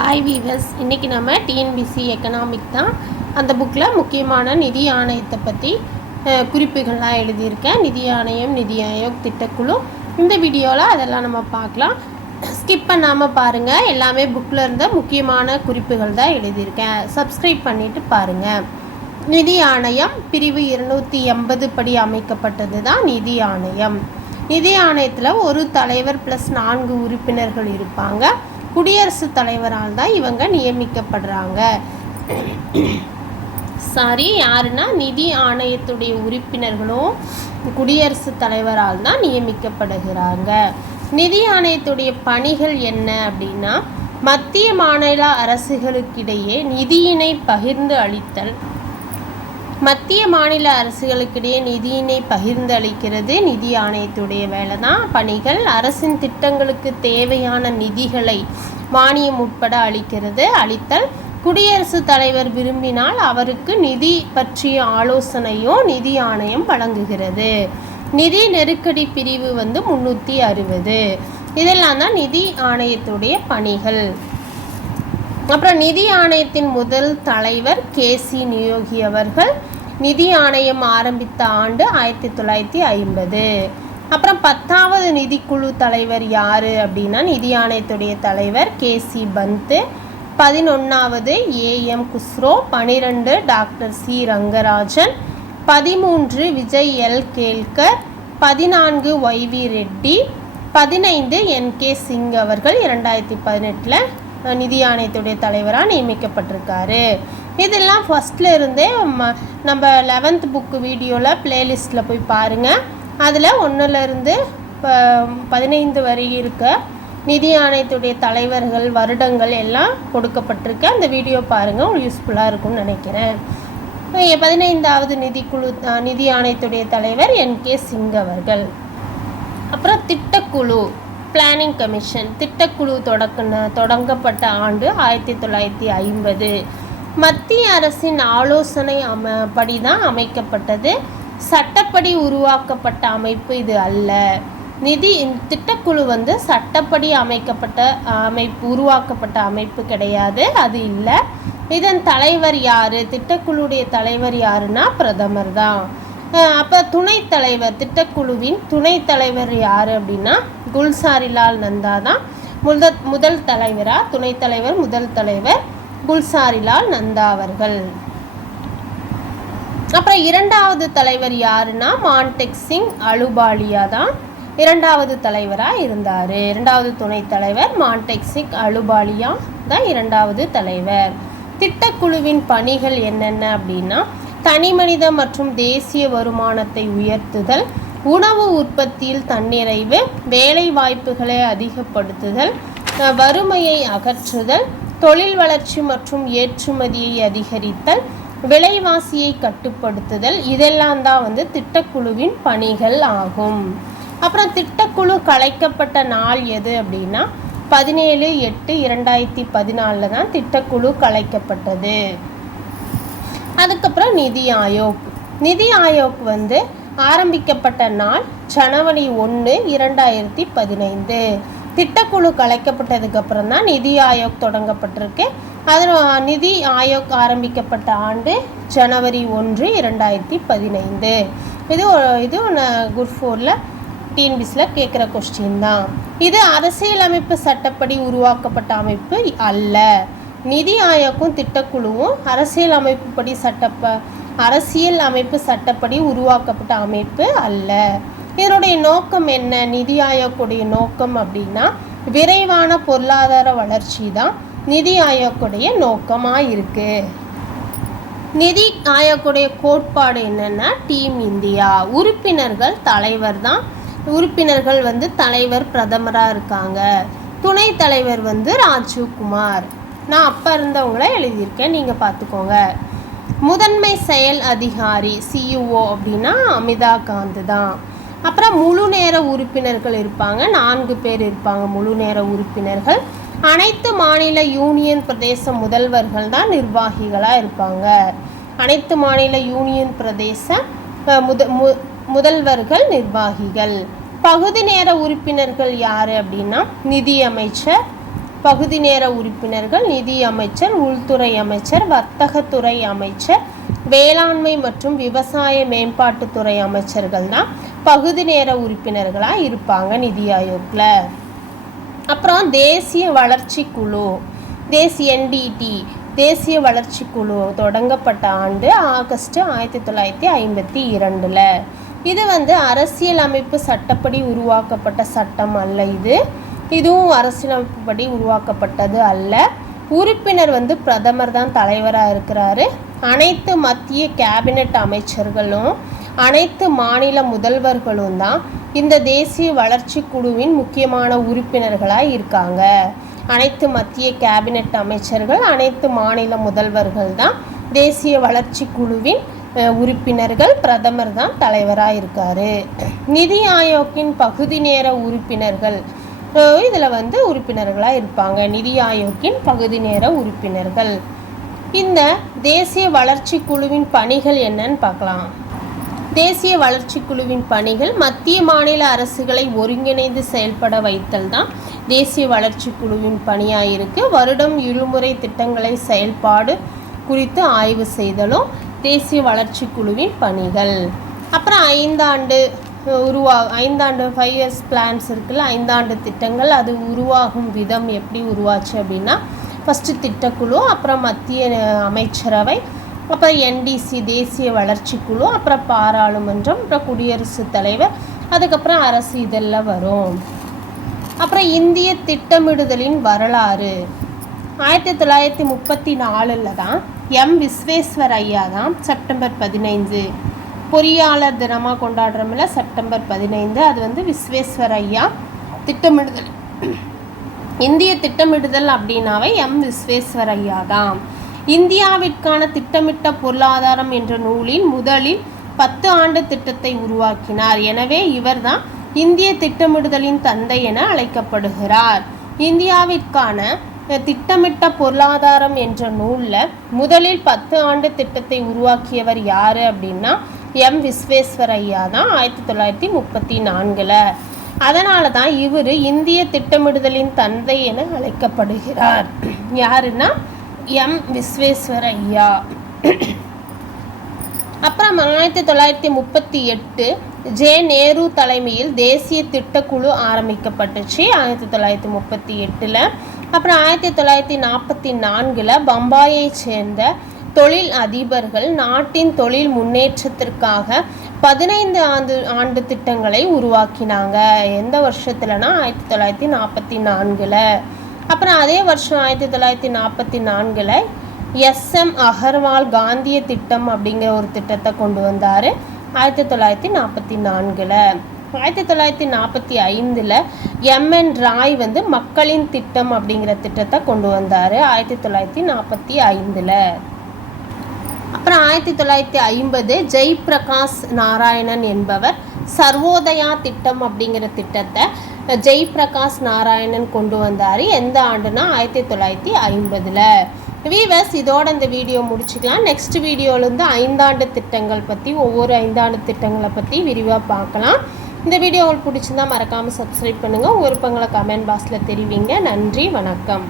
Hi viewers இன்றைக்கி நம்ம TNPSC economic தான். அந்த புக்கில் முக்கியமான நிதி ஆணையத்தை பற்றி குறிப்புகள்லாம் எழுதியிருக்கேன். நிதி ஆணையம் நிதி ஆயோக் திட்டக்குழு. இந்த வீடியோவில் அதெல்லாம் நம்ம பார்க்கலாம். ஸ்கிப் பண்ணாமல் பாருங்கள் எல்லாமே புக்கில் இருந்த முக்கியமான குறிப்புகள் தான் எழுதியிருக்கேன். சப்ஸ்கிரைப் பண்ணிவிட்டு பாருங்கள் நிதி ஆணையம் பிரிவு இருநூற்றி எண்பது படி அமைக்கப்பட்டது தான் நிதி ஆணையம். நிதி ஆணையத்தில் ஒரு தலைவர் ப்ளஸ் நான்கு உறுப்பினர்கள் இருப்பாங்க. குடியரசுத் தலைவரால் தான் இவங்க நியமிக்கப்படுறாங்க. சாரி யாருன்னா நிதி ஆணையத்துடைய உறுப்பினர்களும் குடியரசுத் தலைவரால் தான் நியமிக்கப்படுகிறாங்க. நிதி ஆணையத்துடைய பணிகள் என்ன அப்படின்னா மத்திய மாநில அரசுகளுக்கிடையே நிதியினை பகிர்ந்து அளித்தல் மத்திய மாநில அரசுகளுக்கிடையே நிதியினை பகிர்ந்து அளிக்கிறது நிதி ஆணையத்துடைய வேலை தான் பணிகள் அரசின் திட்டங்களுக்கு தேவையான நிதிகளை மானியம் உட்பட அளிக்கிறது. அளித்தல் குடியரசுத் தலைவர் விரும்பினால் அவருக்கு நிதி பற்றிய ஆலோசனையும் நிதி ஆணையம் வழங்குகிறது. நிதி நெருக்கடி பிரிவு வந்து முன்னூற்றி அறுபது. இதெல்லாம் தான் நிதி ஆணையத்துடைய பணிகள். அப்புறம் நிதி ஆணையத்தின் முதல் தலைவர் கே சி நியோகி அவர்கள் நிதி ஆணையம் ஆரம்பித்த ஆண்டு ஆயிரத்தி தொள்ளாயிரத்தி ஐம்பது. அப்புறம் பத்தாவது நிதிக்குழு தலைவர் யார் அப்படின்னா நிதி ஆணையத்துடைய தலைவர் கே சி பந்த் பதினொன்றாவது ஏஎம் குஸ்ரோ பனிரெண்டு டாக்டர் சி ரங்கராஜன் பதிமூன்று விஜய் எல் கேல்கர் பதினான்கு ஒய்வி ரெட்டி பதினைந்து என் கே சிங் அவர்கள் இரண்டாயிரத்தி பதினெட்டில் நிதி ஆணையத்துடைய தலைவராக நியமிக்கப்பட்டிருக்காரு. இதெல்லாம் ஃபஸ்ட்டில் இருந்தே ம நம்ம லெவன்த் புக்கு வீடியோவில் ப்ளேலிஸ்ட்டில் போய் பாருங்கள் அதில் ஒன்றுலேருந்து பதினைந்து வரை இருக்க நிதி ஆணையத்துடைய தலைவர்கள் வருடங்கள் எல்லாம் கொடுக்கப்பட்டிருக்கு. அந்த வீடியோ பாருங்கள் உங்களுக்கு யூஸ்ஃபுல்லாக இருக்கும்னு நினைக்கிறேன். பதினைந்தாவது நிதிக்குழு நிதி ஆணையத்துடைய தலைவர் என் கே சிங் அவர்கள். அப்புறம் திட்டக்குழு. பிளானிங் கமிஷன் திட்டக்குழு தொடக்கின தொடங்கப்பட்ட ஆண்டு ஆயிரத்தி தொள்ளாயிரத்தி ஐம்பது. மத்திய அரசின் ஆலோசனை அம படி தான் அமைக்கப்பட்டது. சட்டப்படி உருவாக்கப்பட்ட அமைப்பு இது அல்ல. நிதி திட்டக்குழு வந்து சட்டப்படி அமைக்கப்பட்ட அமைப்பு உருவாக்கப்பட்ட அமைப்பு கிடையாது. அது இல்லை. இதன் தலைவர் யார்? திட்டக்குழுடைய தலைவர் யாருன்னா பிரதமர் தான். அப்போ துணைத் தலைவர் திட்டக்குழுவின் துணைத் தலைவர் யார் அப்படின்னா குல்சாரிலால் நந்தா தான் முதல் முதல் தலைவராக துணைத் தலைவர் முதல் தலைவர் குல்சாரிலால் நந்தா அவர்கள். அப்புறம் இரண்டாவது தலைவர் யாருன்னா? மான்டெக் சிங் அலுபாலியா தான் இரண்டாவது தலைவராக இருந்தார். இரண்டாவது துணைத் தலைவர் மான்டெக் சிங் அலுபாலியா தான் இரண்டாவது தலைவர். திட்டக்குழுவின் பணிகள் என்னென்ன அப்படின்னா தனிமனித மற்றும் தேசிய வருமானத்தை உயர்த்துதல் உணவு உற்பத்தியில் தன்னிறைவு வேலை வாய்ப்புகளை அதிகப்படுத்துதல் வறுமையை அகற்றுதல் தொழில் வளர்ச்சி மற்றும் ஏற்றுமதியை அதிகரித்தல் விலைவாசியை கட்டுப்படுத்துதல் இதெல்லாம் தான் வந்து திட்டக்குழுவின் பணிகள் ஆகும். அப்புறம் திட்டக்குழு கலைக்கப்பட்ட நாள் எது அப்படின்னா பதினேழு எட்டு இரண்டாயிரத்தி பதினாலில் தான் திட்டக்குழு கலைக்கப்பட்டது. அதுக்கப்புறம் நிதி ஆயோக். நிதி ஆயோக் வந்து ஆரம்பிக்கப்பட்ட நாள் ஜனவரி ஒன்று இரண்டாயிரத்தி பதினைந்து. திட்டக்குழு கலைக்கப்பட்டதுக்கு அப்புறம் தான் நிதி ஆயோக் தொடங்கப்பட்டிருக்கு. அதில் நிதி ஆயோக் ஆரம்பிக்கப்பட்ட ஆண்டு ஜனவரி ஒன்று இரண்டாயிரத்தி பதினைந்து. இது இது குட் ஃபோரில் டிஎன்பிஸில் கேட்குற கொஸ்டின் தான். இது அரசியலமைப்பு சட்டப்படி உருவாக்கப்பட்ட அமைப்பு அல்ல. நிதி ஆயோக்கும் திட்டக்குழுவும் அரசியலமைப்புப்படி சட்டப்ப அரசியல் அமைப்பு சட்டப்படி உருவாக்கப்பட்ட அமைப்பு அல்ல. இதனுடைய நோக்கம் என்ன? நிதி ஆயோக்குடைய நோக்கம் அப்படின்னா விரைவான பொருளாதார வளர்ச்சி தான் நிதி ஆயோக்குடைய நோக்கமாக இருக்குது நிதி ஆயோக்குடைய கோட்பாடு என்னென்னா டீம் இந்தியா. உறுப்பினர்கள் தலைவர் தான். உறுப்பினர்கள் வந்து தலைவர் பிரதமராக இருக்காங்க. துணைத் தலைவர் வந்து ராஜீவ் குமார் நான் அப்போ இருந்தவங்கள எழுதியிருக்கேன் நீங்கள் பார்த்துக்கோங்க. முதன்மை செயல் அதிகாரி சிஇஓ அப்படின்னா அமிதா காந்த் தான். அப்புறம் முழு நேர உறுப்பினர்கள் இருப்பாங்க. நான்கு பேர் இருப்பாங்க முழு நேர உறுப்பினர்கள். அனைத்து மாநில யூனியன் பிரதேச முதல்வர்கள் தான் நிர்வாகிகளாக இருப்பாங்க. அனைத்து மாநில யூனியன் பிரதேச முத மு முதல்வர்கள் நிர்வாகிகள். பகுதி நேர உறுப்பினர்கள் யார் அப்படின்னா நிதியமைச்சர் பகுதி நேர உறுப்பினர்கள் நிதி அமைச்சர் உள்துறை அமைச்சர் வர்த்தகத்துறை அமைச்சர் வேளாண்மை மற்றும் விவசாய மேம்பாட்டுத்துறை அமைச்சர்கள் தான் பகுதி நேர உறுப்பினர்களாக இருப்பாங்க நிதி ஆயோக்கில் அப்புறம் தேசிய வளர்ச்சி குழு தேசிய என்டிடி தேசிய வளர்ச்சி குழு தொடங்கப்பட்ட ஆண்டு ஆகஸ்ட் ஆயிரத்தி தொள்ளாயிரத்தி ஐம்பத்தி இரண்டில். இது வந்து அரசியல் அமைப்பு சட்டப்படி உருவாக்கப்பட்ட சட்டம் அல்ல இது. இதுவும் அரசியலமைப்புப்படி உருவாக்கப்பட்டது அல்ல. உறுப்பினர் வந்து பிரதமர் தான் தலைவராக இருக்கிறாரு. அனைத்து மத்திய கேபினெட் அமைச்சர்களும் அனைத்து மாநில முதல்வர்களும் தான் இந்த தேசிய வளர்ச்சி குழுவின் முக்கியமான உறுப்பினர்களாக இருக்காங்க. அனைத்து மத்திய கேபினெட் அமைச்சர்கள் அனைத்து மாநில முதல்வர்கள் தான் தேசிய வளர்ச்சி குழுவின் உறுப்பினர்கள் பிரதமர் தான் தலைவராக இருக்காரு. நிதி ஆயோக்கின் பகுதி நேர உறுப்பினர்கள் இதில் வந்து உறுப்பினர்களாக இருப்பாங்க. நிதி ஆயோக்கின் பகுதி நேர உறுப்பினர்கள். இந்த தேசிய வளர்ச்சி குழுவின் பணிகள் என்னன்னு பார்க்கலாம். தேசிய வளர்ச்சி குழுவின் பணிகள் மத்திய மாநில அரசுகளை ஒருங்கிணைந்து செயல்பட வைத்தல் தான் தேசிய வளர்ச்சி குழுவின் பணியாக இருக்குது வருடம் இருமுறை திட்டங்களை செயல்பாடு குறித்து ஆய்வு செய்தலும் தேசிய வளர்ச்சி குழுவின் பணிகள். அப்புறம் ஐந்தாண்டு உருவா ஐந்தாண்டு ஃபைவ் இயர்ஸ் பிளான்ஸ் இருக்குல்ல ஐந்தாண்டு திட்டங்கள் அது உருவாகும் விதம் எப்படி உருவாச்சு அப்படின்னா ஃபஸ்ட்டு திட்டக்குழு அப்புறம் மத்திய அமைச்சரவை அப்புறம் என்டிசி தேசிய வளர்ச்சி குழு அப்புறம் பாராளுமன்றம் அப்புறம் குடியரசுத் தலைவர் அதுக்கப்புறம் அரசு இதெல்லாம் வரும். அப்புறம் இந்திய திட்டமிடுதலின் வரலாறு. ஆயிரத்தி தொள்ளாயிரத்தி முப்பத்தி நாலில் தான் எம். விஸ்வேஸ்வர் ஐயா தான் செப்டம்பர் பதினைந்து பொறியாளர் தினமாக கொண்டாடுறோம்ல செப்டம்பர் பதினைந்து. அது வந்து விஸ்வேஸ்வர் ஐயா திட்டமிடுதல். இந்திய திட்டமிடுதல் அப்படின்னாவே எம் விஸ்வேஸ்வர் ஐயா தான் இந்தியாவிற்கான திட்டமிட்ட பொருளாதாரம் என்ற நூலின் முதலில் பத்து ஆண்டு திட்டத்தை உருவாக்கினார். எனவே இவர்தான் இந்திய திட்டமிடுதலின் தந்தை என அழைக்கப்படுகிறார். இந்தியாவிற்கான திட்டமிட்ட பொருளாதாரம் என்ற நூலில் முதலில் பத்து ஆண்டு திட்டத்தை உருவாக்கியவர் யார் அப்படின்னா எம் விஸ்வேஸ்வரய்யா தான் ஆயிரத்தி தொள்ளாயிரத்தி முப்பத்தி நான்கில். அதனால தான் இவர் இந்திய திட்டமிடுதலின் தந்தை என அழைக்கப்படுகிறார். யாருன்னா எம் விஸ்வேஸ்வர் ஐயா அப்புறம் ஆயிரத்தி தொள்ளாயிரத்தி முப்பத்தி எட்டு ஜே நேரு தலைமையில் தேசிய திட்டக்குழு ஆரம்பிக்கப்பட்டுச்சு ஆயிரத்தி தொள்ளாயிரத்தி முப்பத்தி எட்டில். அப்புறம் ஆயிரத்தி தொள்ளாயிரத்தி நாற்பத்தி நான்கில் பம்பாயை சேர்ந்த தொழில் அதிபர்கள் நாட்டின் தொழில் முன்னேற்றத்திற்காக பதினைந்து ஆண்டு ஆண்டு திட்டங்களை உருவாக்கினாங்க. எந்த வருஷத்துலனா ஆயிரத்தி தொள்ளாயிரத்தி நாற்பத்தி நான்கில். அப்புறம் அதே வருஷம் ஆயிரத்தி தொள்ளாயிரத்தி நாற்பத்தி நான்கில் எஸ்எம் அகர்வால் காந்திய திட்டம் அப்படிங்கிற ஒரு திட்டத்தை கொண்டு வந்தார். ஆயிரத்தி தொள்ளாயிரத்தி நாற்பத்தி நான்கில். ஆயிரத்தி தொள்ளாயிரத்தி நாற்பத்தி ஐந்தில் எம்என் ராய் வந்து மக்களின் திட்டம் அப்படிங்கிற திட்டத்தை கொண்டு வந்தார். ஆயிரத்தி தொள்ளாயிரத்தி நாற்பத்தி ஐந்தில். அப்புறம் ஆயிரத்தி தொள்ளாயிரத்தி ஐம்பது ஜெய் பிரகாஷ் நாராயணன் என்பவர் சர்வோதயா திட்டம் அப்படிங்கிற திட்டத்தை ஜெய் பிரகாஷ் நாராயணன் கொண்டு வந்தார். எந்த ஆண்டுனா ஆயிரத்தி தொள்ளாயிரத்தி ஐம்பதில். வீவர்ஸ் இதோட இந்த வீடியோ முடிச்சுக்கலாம். நெக்ஸ்ட் வீடியோலேருந்து ஐந்தாண்டு திட்டங்கள் பற்றி ஒவ்வொரு ஐந்தாண்டு திட்டங்களை பற்றி விரிவாக பார்க்கலாம். இந்த வீடியோ உங்களுக்கு பிடிச்சிருந்தா மறக்காமல் சப்ஸ்கிரைப் பண்ணுங்கள் விருப்பங்களை கமெண்ட் பாக்ஸில் தெரிவிங்க. நன்றி வணக்கம்.